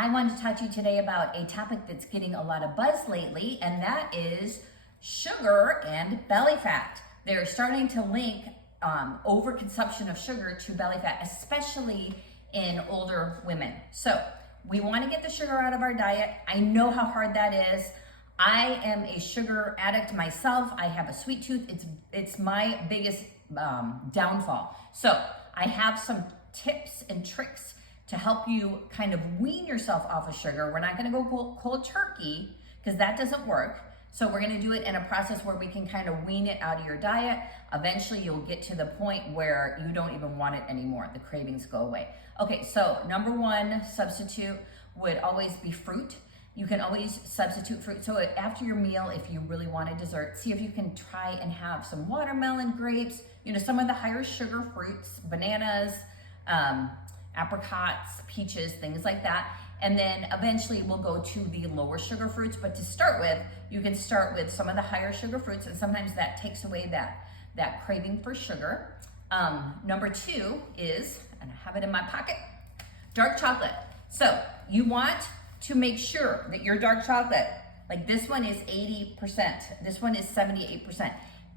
I wanted to talk to you today about a topic that's getting a lot of buzz lately, and that is sugar and belly fat. They're starting to link overconsumption of sugar to belly fat, especially in older women. So we want to get the sugar out of our diet. I know how hard that is. I am a sugar addict myself. I have a sweet tooth. It's my biggest downfall. So I have some tips and tricks to help you kind of wean yourself off of sugar. We're not gonna go cold turkey because that doesn't work. So we're gonna do it in a process where we can kind of wean it out of your diet. Eventually you'll get to the point where you don't even want it anymore. The cravings go away. Okay, so number one substitute would always be fruit. You can always substitute fruit. So after your meal, if you really want a dessert, see if you can try and have some watermelon, grapes, some of the higher sugar fruits, bananas, apricots, peaches, things like that. And then eventually we'll go to the lower sugar fruits. But to start with, you can start with some of the higher sugar fruits, and sometimes that takes away that craving for sugar. Number two is, and I have it in my pocket, dark chocolate. So you want to make sure that your dark chocolate, like this one is 80%, this one is 78%.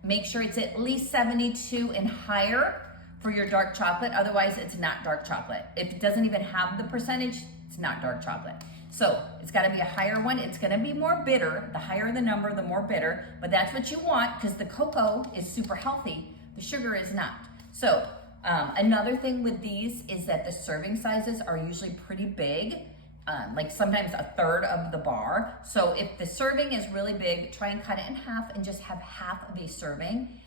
Make sure it's at least 72 and higher for your dark chocolate. Otherwise, it's not dark chocolate. If it doesn't even have the percentage, it's not dark chocolate. So it's gotta be a higher one. It's gonna be more bitter. The higher the number, the more bitter, but that's what you want because the cocoa is super healthy. The sugar is not. So another thing with these is that the serving sizes are usually pretty big, like sometimes a third of the bar. So if the serving is really big, try and cut it in half and just have half of a serving.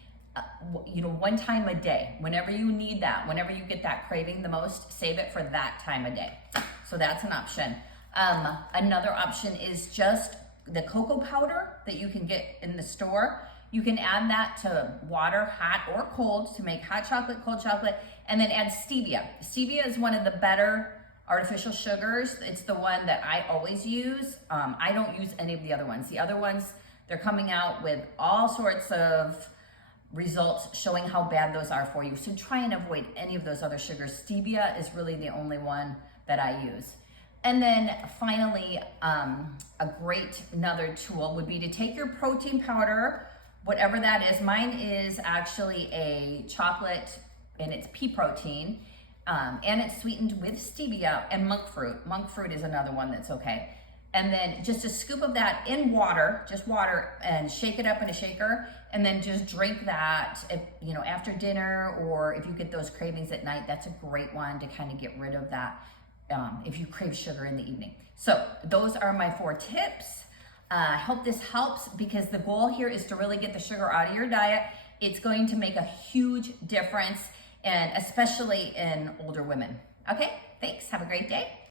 One time a day, whenever you need that, whenever you get that craving the most, save it for that time of day. So that's an option. Another option is just the cocoa powder that you can get in the store. You can add that to water, hot or cold, to make hot chocolate, cold chocolate, and then add stevia. Stevia is one of the better artificial sugars. It's the one that I always use. I don't use any of the other ones. The other ones, they're coming out with all sorts of results showing how bad those are for you. So try and avoid any of those other sugars. Stevia is really the only one that I use. And then finally, another tool would be to take your protein powder, whatever that is. Mine is actually a chocolate and it's pea protein, and it's sweetened with stevia and monk fruit. Monk fruit is another one that's okay. And then just a scoop of that in water, just water, and shake it up in a shaker, and then just drink that after dinner, or if you get those cravings at night, that's a great one to kind of get rid of that if you crave sugar in the evening. So those are my 4 tips. I hope this helps because the goal here is to really get the sugar out of your diet. It's going to make a huge difference, and especially in older women. Okay, thanks. Have a great day.